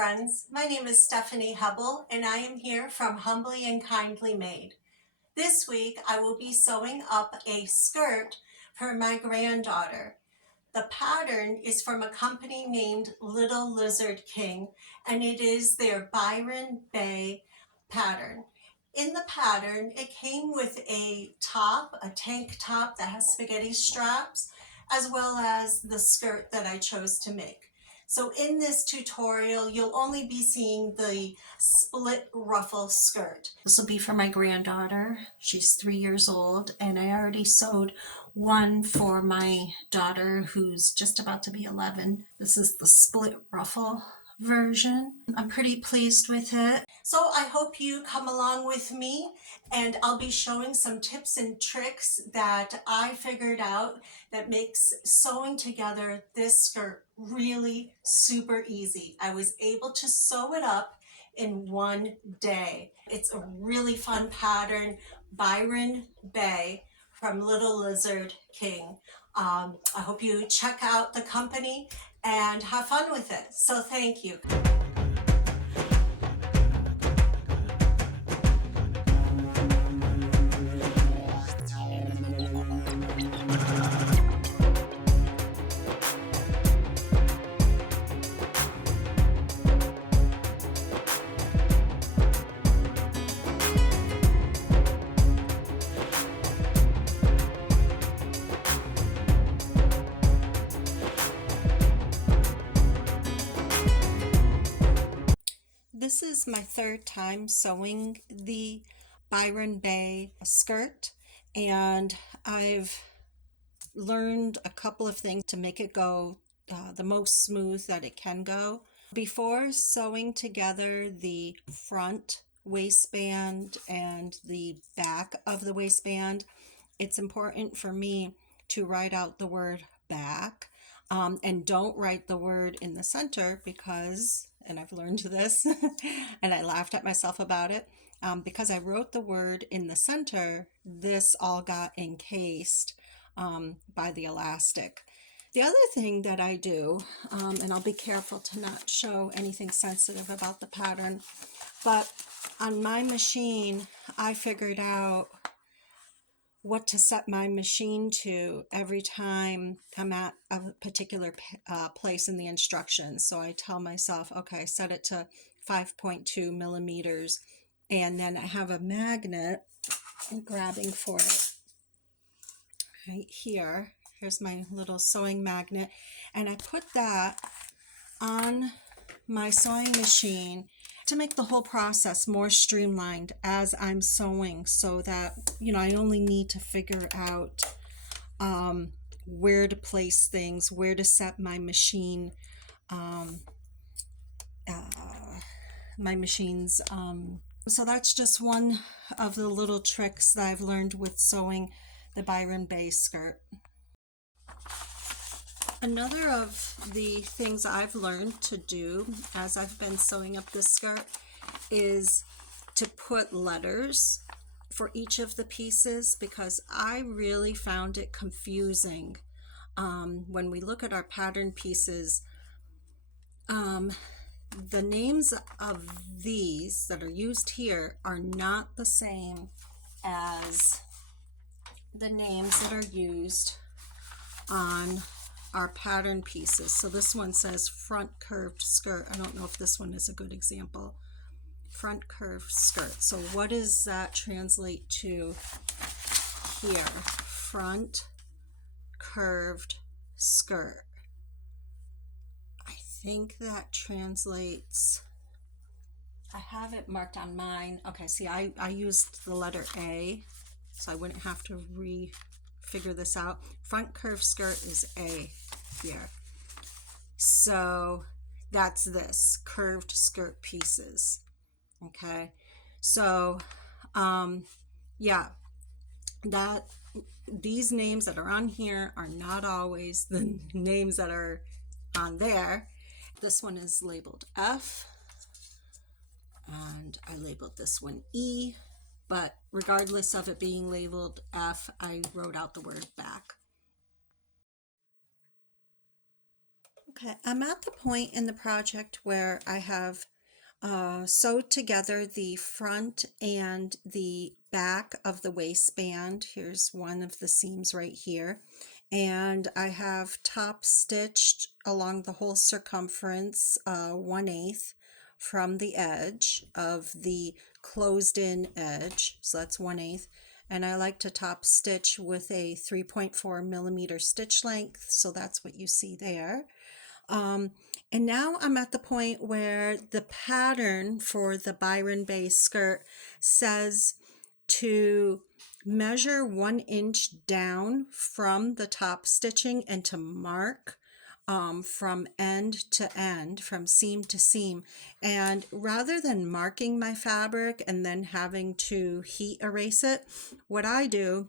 friends. My name is Stephanie Hubble and I am here from Humbly and Kindly Made. This week I will be sewing up a skirt for my granddaughter. The pattern is from a company named Little Lizard King and it is their Byron Bay pattern. In the pattern, it came with a top, a tank top that has spaghetti straps, as well as the skirt that I chose to make. So in this tutorial, you'll only be seeing the split ruffle skirt. This will be for my granddaughter. She's 3 years old, and I already sewed one for my daughter who's just about to be 11. This is the split ruffle version. I'm pretty pleased with it. So I hope you come along with me, and I'll be showing some tips and tricks that I figured out that makes sewing together this skirt really super easy. I was able to sew it up in one day. It's a really fun pattern, Byron Bay from Little Lizard King. I hope you check out the company and have fun with it. So thank you. This is my third time sewing the Byron Bay skirt, and I've learned a couple of things to make it go the most smooth that it can go. Before sewing together the front waistband and the back of the waistband, it's important for me to write out the word back, and don't write the word in the center because, and I've learned this and I laughed at myself about it, because I wrote the word in the center, this all got encased by the elastic. The other thing that I do, and I'll be careful to not show anything sensitive about the pattern, but on my machine I figured out what to set my machine to every time I'm at a particular place in the instructions. So I tell myself, okay, set it to 5.2 millimeters, and then I have a magnet. I'm grabbing for it right here. Here's my little sewing magnet, and I put that on my sewing machine to make the whole process more streamlined as I'm sewing, so that, you know, I only need to figure out where to place things, where to set my machine, my machines. So that's just one of the little tricks that I've learned with sewing the Byron Bay skirt. Another of the things I've learned to do as I've been sewing up this skirt is to put letters for each of the pieces, because I really found it confusing. When we look at our pattern pieces, the names of these that are used here are not the same as the names that are used on our pattern pieces. So this one says front curved skirt. I don't know if this one is a good example. Front curved skirt. So what does that translate to here? Front curved skirt. I think that translates, I have it marked on mine. Okay, see, I used the letter A, so I wouldn't have to figure this out. Front curved skirt is A here. So that's this, curved skirt pieces. Okay, so yeah, that these names that are on here are not always the names that are on there. This one is labeled F, and I labeled this one E, but regardless of it being labeled F, I wrote out the word back. Okay, I'm at the point in the project where I have sewed together the front and the back of the waistband. Here's one of the seams right here. And I have top stitched along the whole circumference 1/8 from the edge of the closed in edge. So that's 1/8. And I like to top stitch with a 3.4 millimeter stitch length. So that's what you see there. And now I'm at the point where the pattern for the Byron Bay skirt says to measure 1 inch down from the top stitching and to mark from end to end, from seam to seam. And rather than marking my fabric and then having to heat erase it, what I do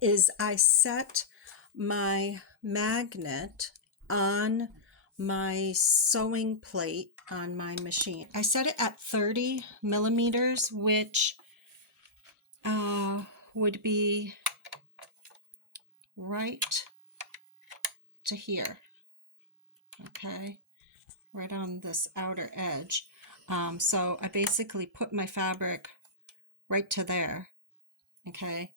is I set my magnet on my sewing plate on my machine. I set it at 30 millimeters, which would be right to here, okay, right on this outer edge. So I basically put my fabric right to there, okay,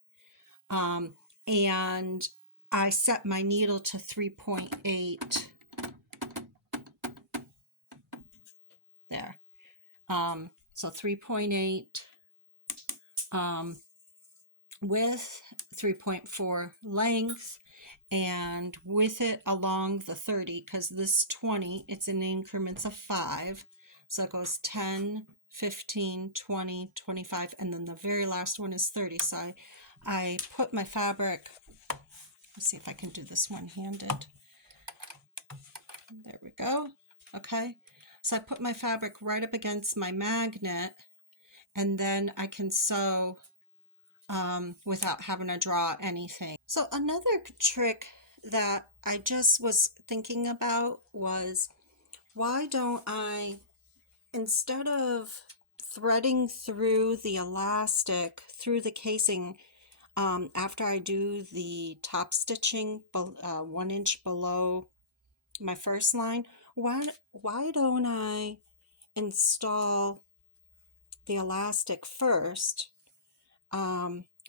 and I set my needle to 3.8 there. So 3.8 width, 3.4 length, and with it along the 30, because this 20, it's in increments of 5. So it goes 10, 15, 20, 25, and then the very last one is 30. So I put my fabric, let's see if I can do this one-handed. There we go. Okay. So I put my fabric right up against my magnet, and then I can sew without having to draw anything. So another trick that I just was thinking about was, why don't I, instead of threading through the elastic, through the casing, after I do the top stitching 1 inch below my first line, why don't I install the elastic first,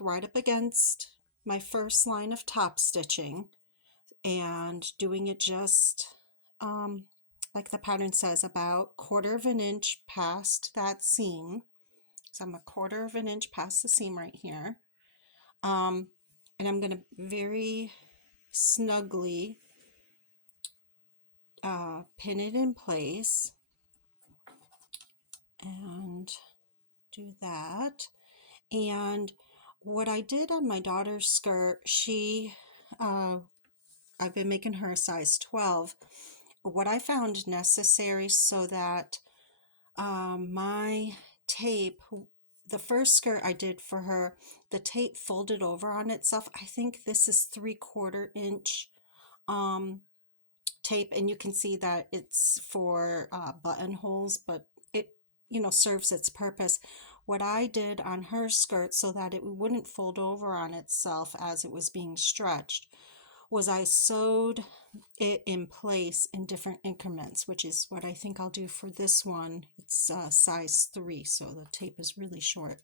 right up against my first line of top stitching, and doing it just like the pattern says, about 1/4 of an inch past that seam. So I'm 1/4 of an inch past the seam right here, and I'm going to very snugly pin it in place and do that. And what I did on my daughter's skirt, I've been making her a size 12. What I found necessary so that my tape, the first skirt I did for her, the tape folded over on itself. I think this is 3/4 inch tape, and you can see that it's for buttonholes, but it, serves its purpose. What I did on her skirt so that it wouldn't fold over on itself as it was being stretched was I sewed it in place in different increments, which is what I think I'll do for this one. It's size 3, so the tape is really short.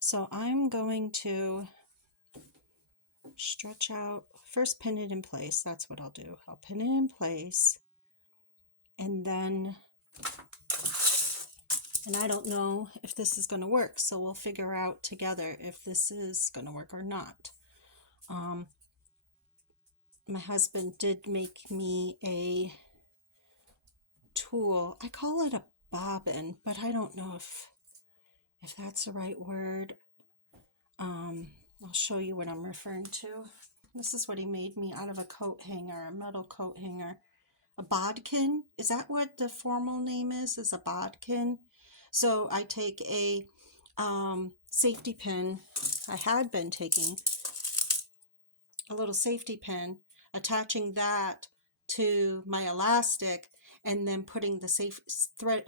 So I'm going to stretch out, first pin it in place. That's what I'll do. I'll pin it in place, and then, and I don't know if this is going to work, so we'll figure out together if this is going to work or not. My husband did make me a tool. I call it a bobbin, but I don't know if that's the right word. I'll show you what I'm referring to. This is what he made me out of a coat hanger, a metal coat hanger. A bodkin, is that what the formal name is a bodkin? So I take a safety pin. I had been taking a little safety pin, attaching that to my elastic, and then putting the safe thread,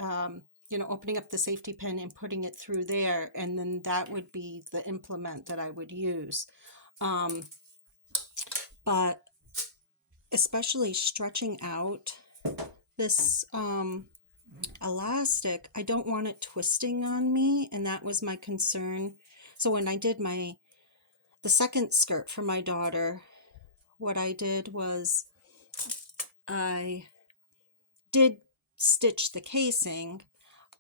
opening up the safety pin and putting it through there, and then that would be the implement that I would use. But especially stretching out this elastic, I don't want it twisting on me, and that was my concern. So when I did the second skirt for my daughter, what I did was I did stitch the casing,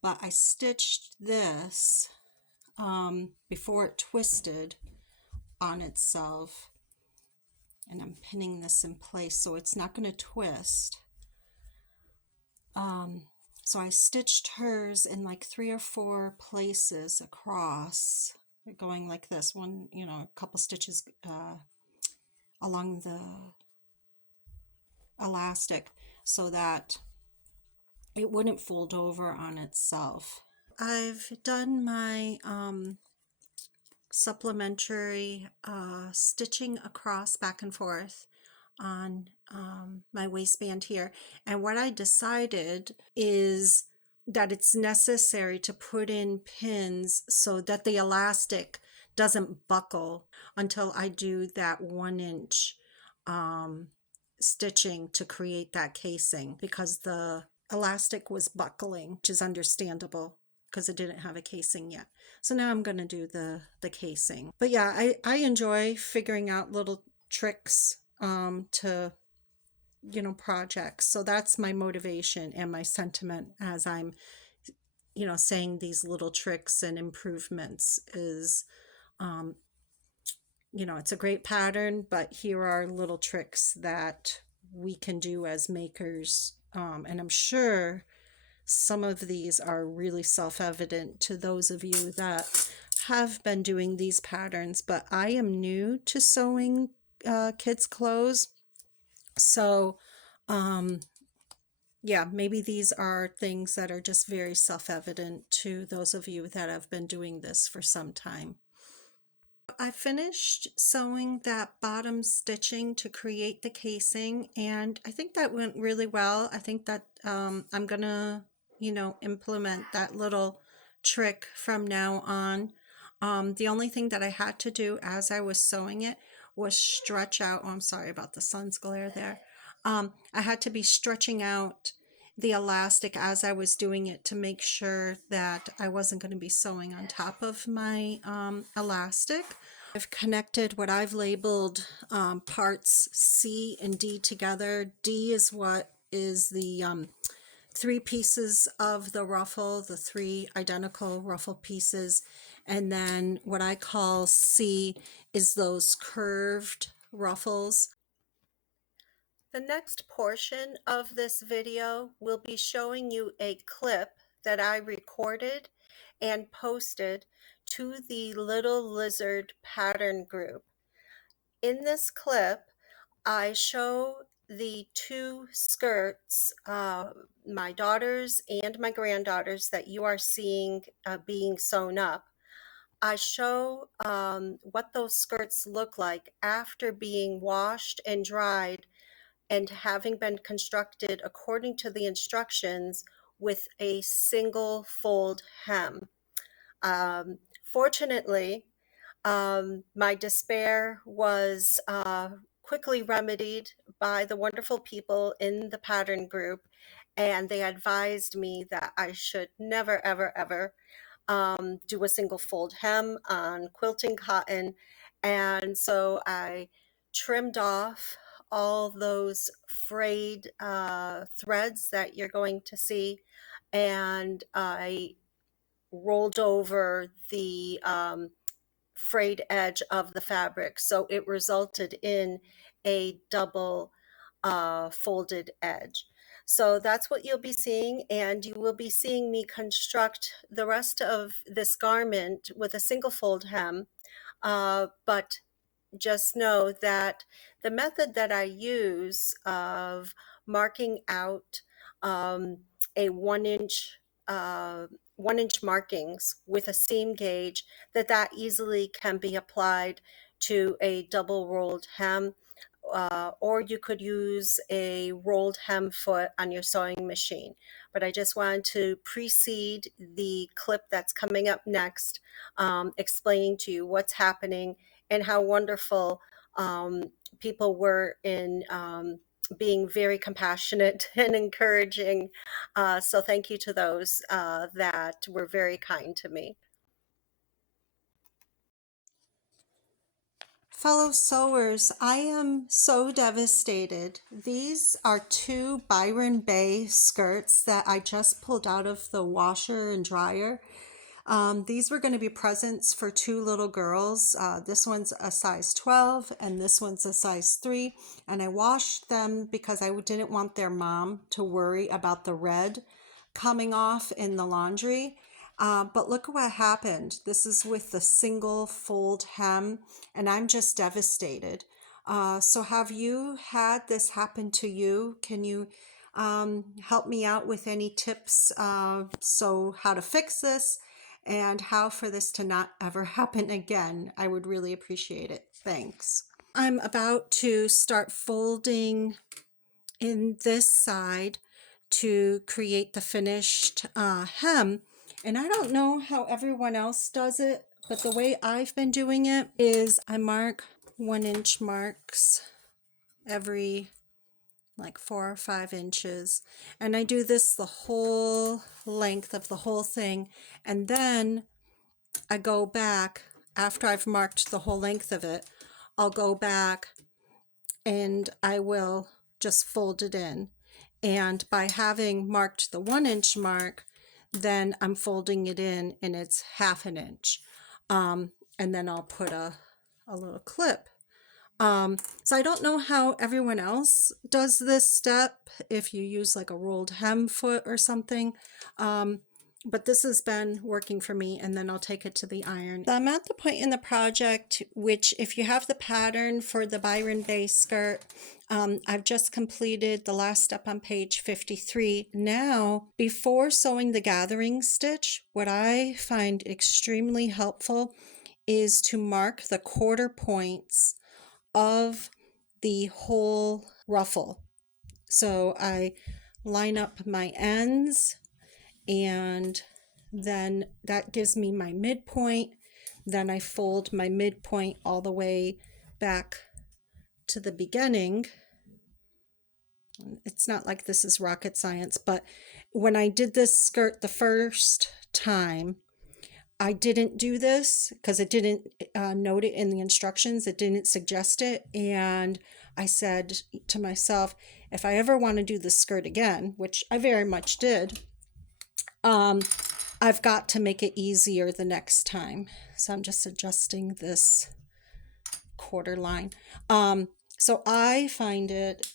but I stitched this before it twisted on itself, and I'm pinning this in place so it's not going to twist. So I stitched hers in like 3 or 4 places across, going like this one, a couple stitches along the elastic so that it wouldn't fold over on itself. I've done my supplementary stitching across back and forth on my waistband here, and what I decided is that it's necessary to put in pins so that the elastic doesn't buckle until I do that 1-inch stitching to create that casing, because the elastic was buckling, which is understandable because it didn't have a casing yet. So now I'm going to do the casing. But yeah, I enjoy figuring out little tricks to projects. So that's my motivation and my sentiment as I'm saying these little tricks and improvements is it's a great pattern, but here are little tricks that we can do as makers. And I'm sure some of these are really self-evident to those of you that have been doing these patterns, but I am new to sewing kids' clothes. So, yeah, maybe these are things that are just very self-evident to those of you that have been doing this for some time. I finished sewing that bottom stitching to create the casing, and I think that went really well. I think that I'm gonna, implement that little trick from now on. The only thing that I had to do as I was sewing it was stretch out. Oh, I'm sorry about the sun's glare there. I had to be stretching out the elastic as I was doing it to make sure that I wasn't going to be sewing on top of my elastic. I've connected what I've labeled parts C and D together. D is what is the 3 pieces of the ruffle, the 3 identical ruffle pieces, and then what I call C is those curved ruffles. The next portion of this video will be showing you a clip that I recorded and posted to the Little Lizard pattern group. In this clip, I show the 2 skirts, my daughter's and my granddaughter's, that you are seeing being sewn up. I show what those skirts look like after being washed and dried and having been constructed according to the instructions with a single fold hem. Fortunately, my despair was quickly remedied by the wonderful people in the pattern group, and they advised me that I should never, ever, ever do a single fold hem on quilting cotton. And so I trimmed off all those frayed threads that you're going to see, and I rolled over the frayed edge of the fabric, so it resulted in a double folded edge. So that's what you'll be seeing, and you will be seeing me construct the rest of this garment with a single fold hem, but just know that the method that I use of marking out a 1-inch 1-inch markings with a seam gauge, that easily can be applied to a double rolled hem, or you could use a rolled hem foot on your sewing machine. But I just wanted to precede the clip that's coming up next, explaining to you what's happening and how wonderful people were in being very compassionate and encouraging. So thank you to those that were very kind to me. Fellow sewers, I am so devastated. These are two Byron Bay skirts that I just pulled out of the washer and dryer. These were going to be presents for two little girls. This one's a size 12 and this one's a size 3. And I washed them because I didn't want their mom to worry about the red coming off in the laundry. But look what happened. This is with the single fold hem, and I'm just devastated. So have you had this happen to you? Can you help me out with any tips so how to fix this and how for this to not ever happen again? I would really appreciate it. Thanks. I'm about to start folding in this side to create the finished hem. And I don't know how everyone else does it, but the way I've been doing it is I mark 1-inch marks every like 4 or 5 inches. And I do this the whole length of the whole thing. And then I go back after I've marked the whole length of it. I'll go back and I will just fold it in. And by having marked the 1-inch mark, then I'm folding it in and it's 1/2 inch. And then I'll put a little clip. So I don't know how everyone else does this step, if you use like a rolled hem foot or something. But this has been working for me, and then I'll take it to the iron. So I'm at the point in the project which, if you have the pattern for the Byron Bay skirt, I've just completed the last step on page 53. Now, before sewing the gathering stitch, what I find extremely helpful is to mark the quarter points of the whole ruffle. So I line up my ends, and then that gives me my midpoint. Then I fold my midpoint all the way back to the beginning. It's not like this is rocket science, but when I did this skirt the first time, I didn't do this because it didn't note it in the instructions. It didn't suggest it. And I said to myself, if I ever want to do the skirt again, which I very much did, I've got to make it easier the next time. So I'm just adjusting this quarter line. So I find it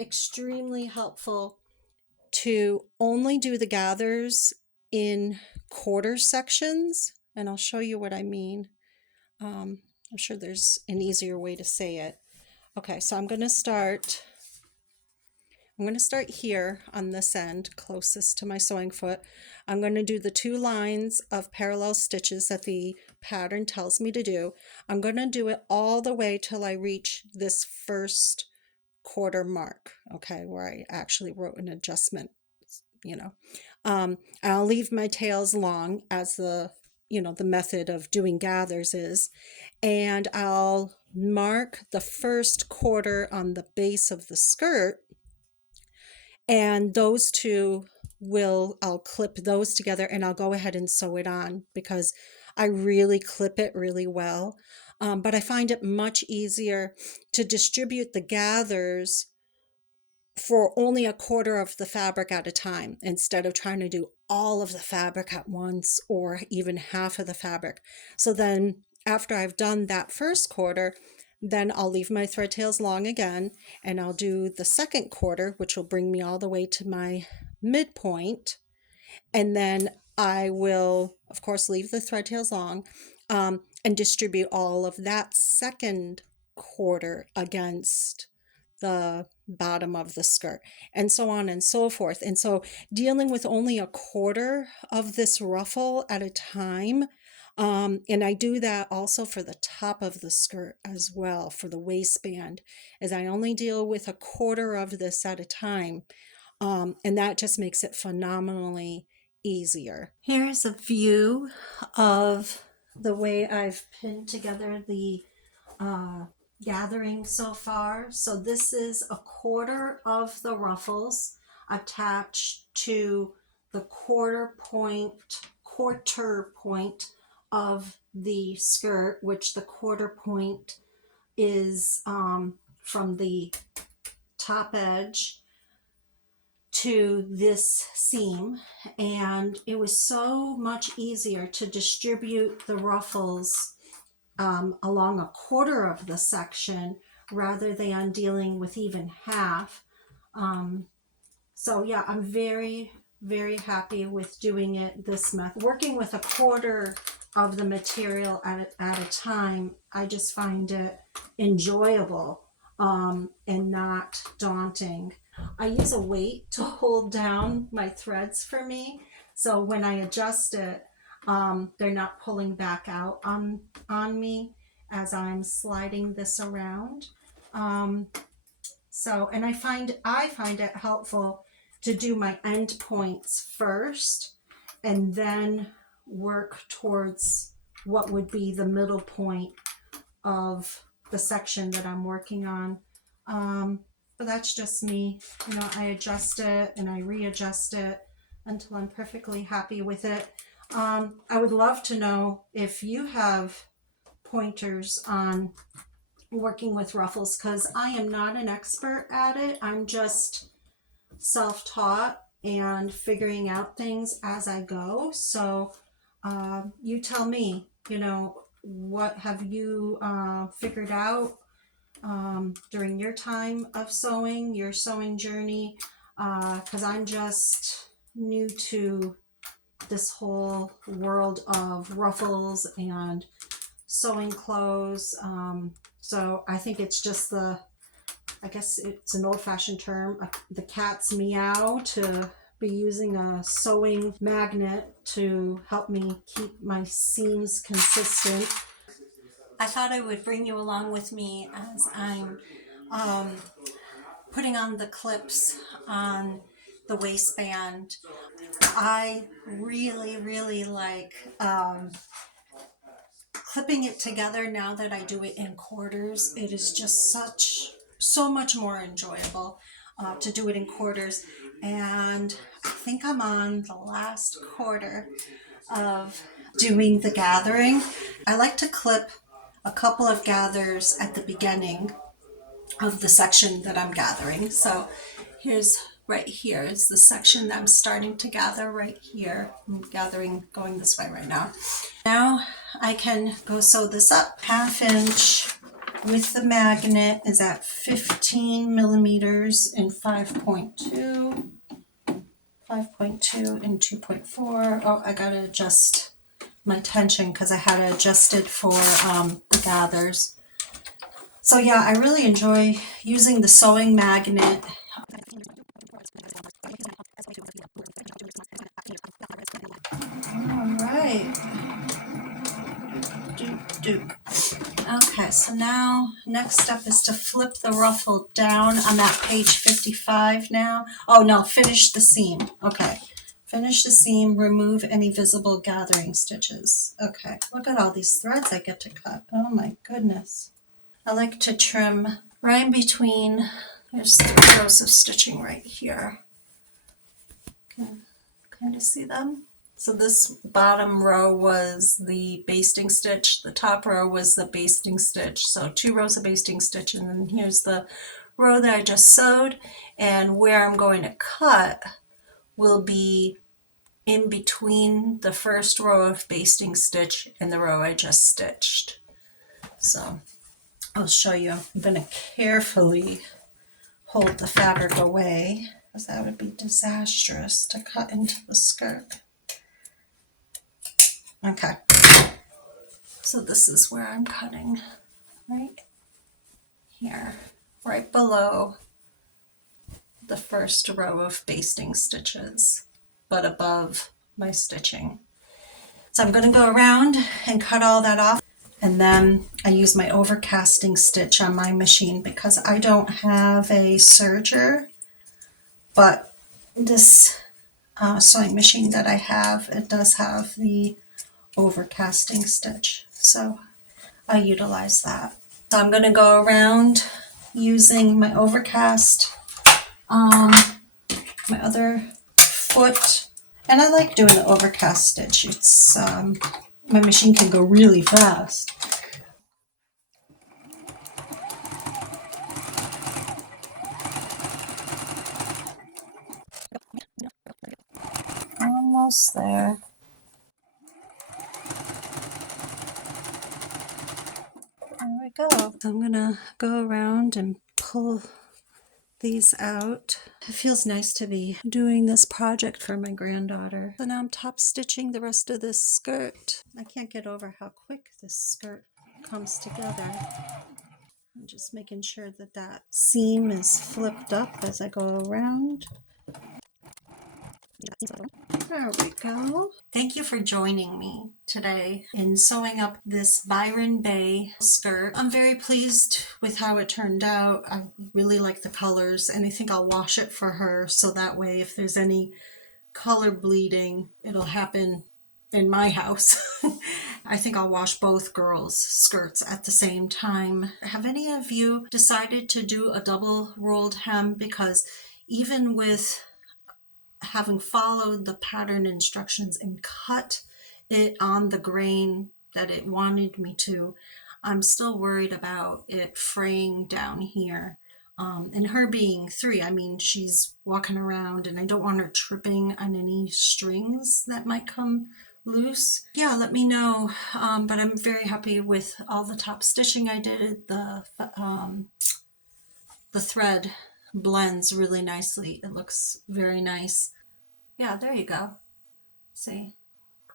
extremely helpful to only do the gathers in quarter sections, and I'll show you what I mean. I'm sure there's an easier way to say it. Okay, so I'm going to start here on this end, closest to my sewing foot. I'm going to do the 2 lines of parallel stitches that the pattern tells me to do. I'm going to do it all the way till I reach this first quarter mark, okay, where I actually wrote an adjustment, you know. I'll leave my tails long, as the method of doing gathers is, and I'll mark the first quarter on the base of the skirt, and those two I'll clip those together, and I'll go ahead and sew it on because I really clip it really well. But I find it much easier to distribute the gathers for only a quarter of the fabric at a time, instead of trying to do all of the fabric at once or even half of the fabric. So then after I've done that first quarter, then I'll leave my thread tails long again, and I'll do the second quarter, which will bring me all the way to my midpoint. And then I will, of course, leave the thread tails long and distribute all of that second quarter against the bottom of the skirt, and so on and so forth. And so dealing with only a quarter of this ruffle at a time, and I do that also for the top of the skirt as well, for the waistband, as I only deal with a quarter of this at a time, and that just makes it phenomenally easier. Here's a view of the way I've pinned together the gathering so far. So this is a quarter of the ruffles attached to the quarter point of the skirt, which the quarter point is from the top edge to this seam, and it was so much easier to distribute the ruffles along a quarter of the section rather than dealing with even half. So yeah, I'm very, very happy with doing it this method. Working with a quarter of the material at a time, I just find it enjoyable and not daunting. I use a weight to hold down my threads for me, so when I adjust it, they're not pulling back out on me as I'm sliding this around. So, and I find it helpful to do my end points first and then work towards what would be the middle point of the section that I'm working on. But that's just me. You know, I adjust it and I readjust it until I'm perfectly happy with it. I would love to know if you have pointers on working with ruffles, because I am not an expert at it. I'm just self-taught and figuring out things as I go. So you tell me, you know, what have you figured out during your time of sewing, your sewing journey? Because I'm just new to this whole world of ruffles and sewing clothes. So I think it's just I guess it's an old-fashioned term, the cat's meow, to be using a sewing magnet to help me keep my seams consistent. I thought I would bring you along with me as I'm putting on the clips on the waistband. I really, really like clipping it together now that I do it in quarters. It is just so much more enjoyable to do it in quarters. And I think I'm on the last quarter of doing the gathering. I like to clip a couple of gathers at the beginning of the section that I'm gathering. So here's right here is the section that I'm starting to gather right here. I'm gathering going this way right now. Now I can go sew this up. 1/2 inch with the magnet is at 15 millimeters in 5.2, 5.2 and 2.4. Oh, I gotta adjust my tension because I had it adjusted for the gathers. So yeah, I really enjoy using the sewing magnet. All right. Okay, so now next step is to flip the ruffle down. I'm at page 55 now. Oh no, finish the seam. Okay, finish the seam, remove any visible gathering stitches. Okay, look at all these threads I get to cut. Oh my goodness. I like to trim right in between. There's 3 rows of stitching right here. Can kind of see them? So this bottom row was the basting stitch, the top row was the basting stitch. So 2 rows of basting stitch, and then here's the row that I just sewed, and where I'm going to cut will be in between the first row of basting stitch and the row I just stitched. So I'll show you. I'm going to carefully hold the fabric away because that would be disastrous to cut into the skirt. Okay, so this is where I'm cutting, right here, right below the first row of basting stitches, but above my stitching. So I'm going to go around and cut all that off, and then I use my overcasting stitch on my machine because I don't have a serger, but this sewing machine that I have, it does have the overcasting stitch, so I utilize that. So I'm going to go around using my Overcast, my other foot, and I like doing the Overcast stitch. It's my machine can go really fast. Almost there. There we go. I'm gonna go around and pull these out. It feels nice to be doing this project for my granddaughter. So now I'm top stitching the rest of this skirt. I can't get over how quick this skirt comes together. I'm just making sure that that seam is flipped up as I go around. There we go. Thank you for joining me today in sewing up this Byron Bay skirt. I'm very pleased with how it turned out. I really like the colors, and I think I'll wash it for her so that way if there's any color bleeding, it'll happen in my house. I think I'll wash both girls' skirts at the same time. Have any of you decided to do a double rolled hem? Because even with having followed the pattern instructions and cut it on the grain that it wanted me to, I'm still worried about it fraying down here. And her being 3, I mean, she's walking around and I don't want her tripping on any strings that might come loose. Yeah, let me know. But I'm very happy with all the top stitching I did. The thread blends really nicely. It looks very nice. Yeah, there you go. See?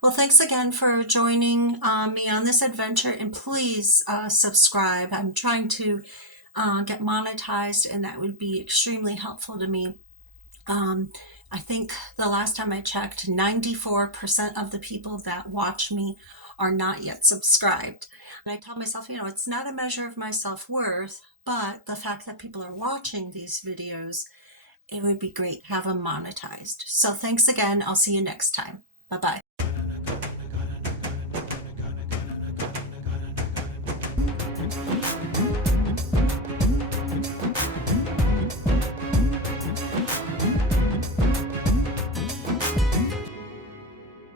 Well, thanks again for joining me on this adventure, and please subscribe. I'm trying to get monetized, and that would be extremely helpful to me. I think the last time I checked, 94% of the people that watch me are not yet subscribed. And I tell myself, you know, it's not a measure of my self-worth, but the fact that people are watching these videos, it would be great to have them monetized. So thanks again. I'll see you next time. Bye-bye.